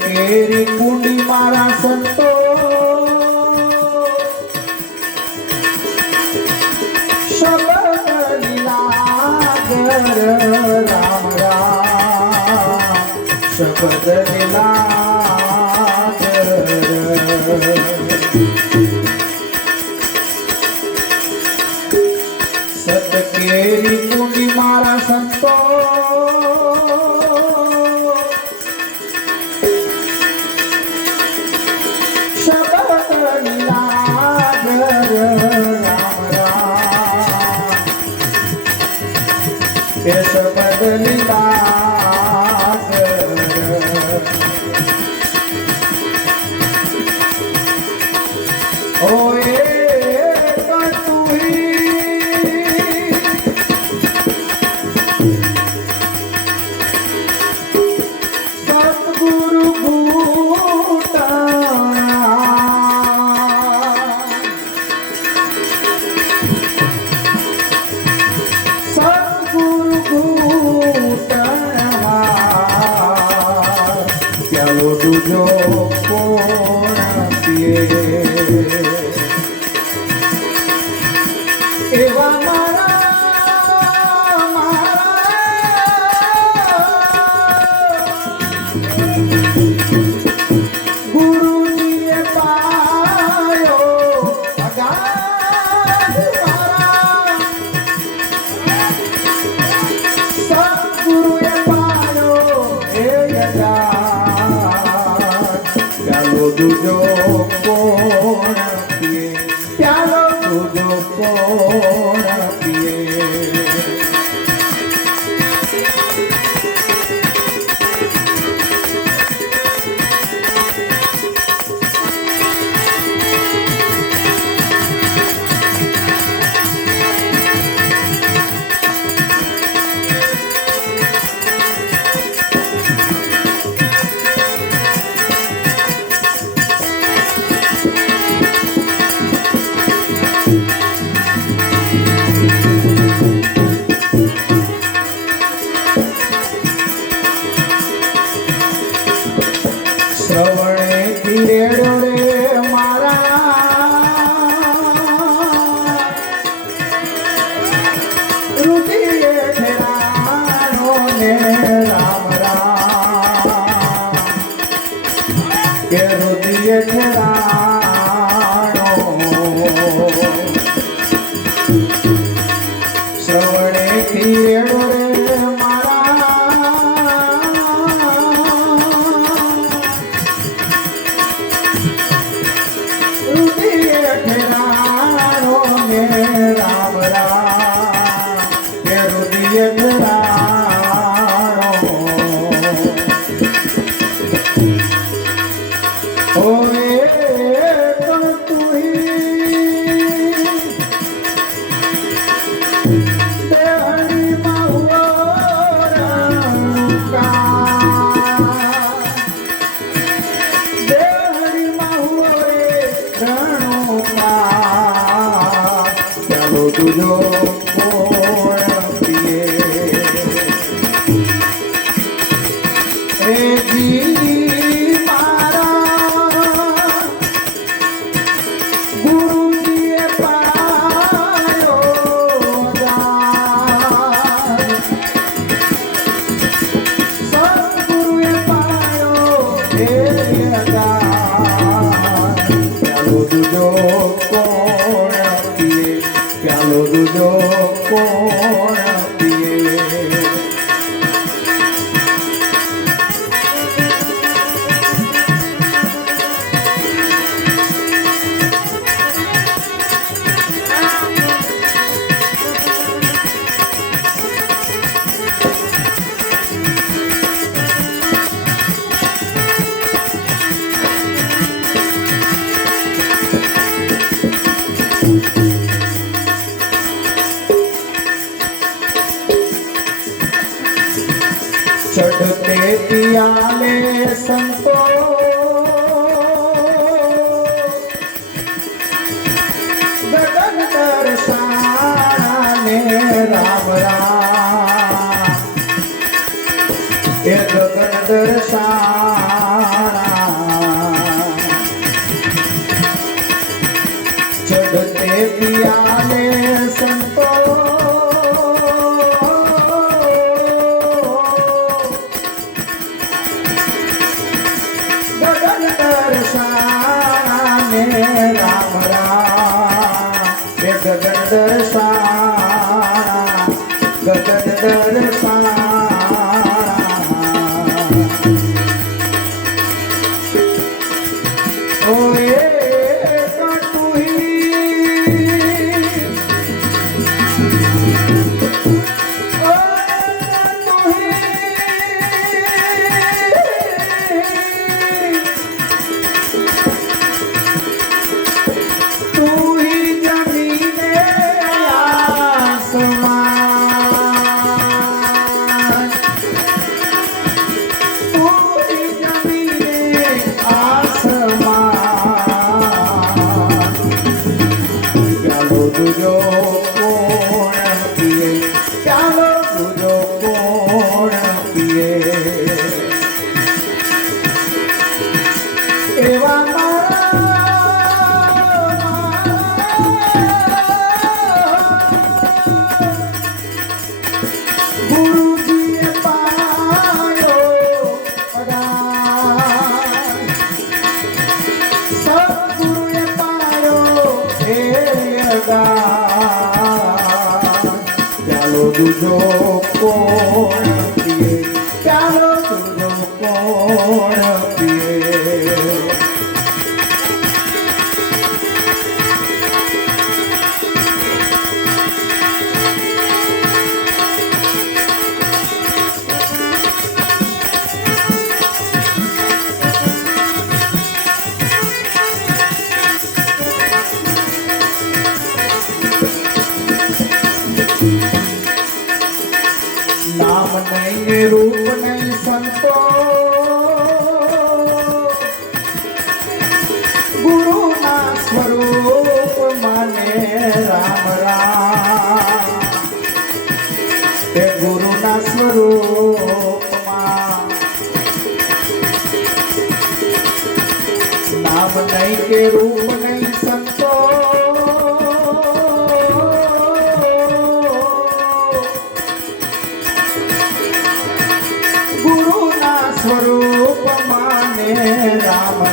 તેરી કુંડી મારા સંતો શબદ લાગર Ram Ram શબદ લાગર do meu coração. ಓಡ No por pie. पियाले संतो गगन कर सारा ने राम राम কারো দুজক কারো দুজক रूप नहीं संतो गुरु ना स्वरूप माने राम राम गुरु ना स्वरूप मां नाम नहीं के रूप नहीं संतो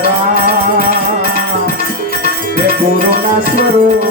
રામ રે ગુરુ ના સ્વરૂપ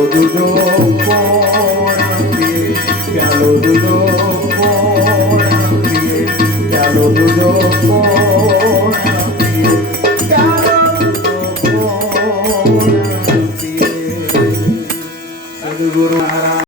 Oh, oh, oh.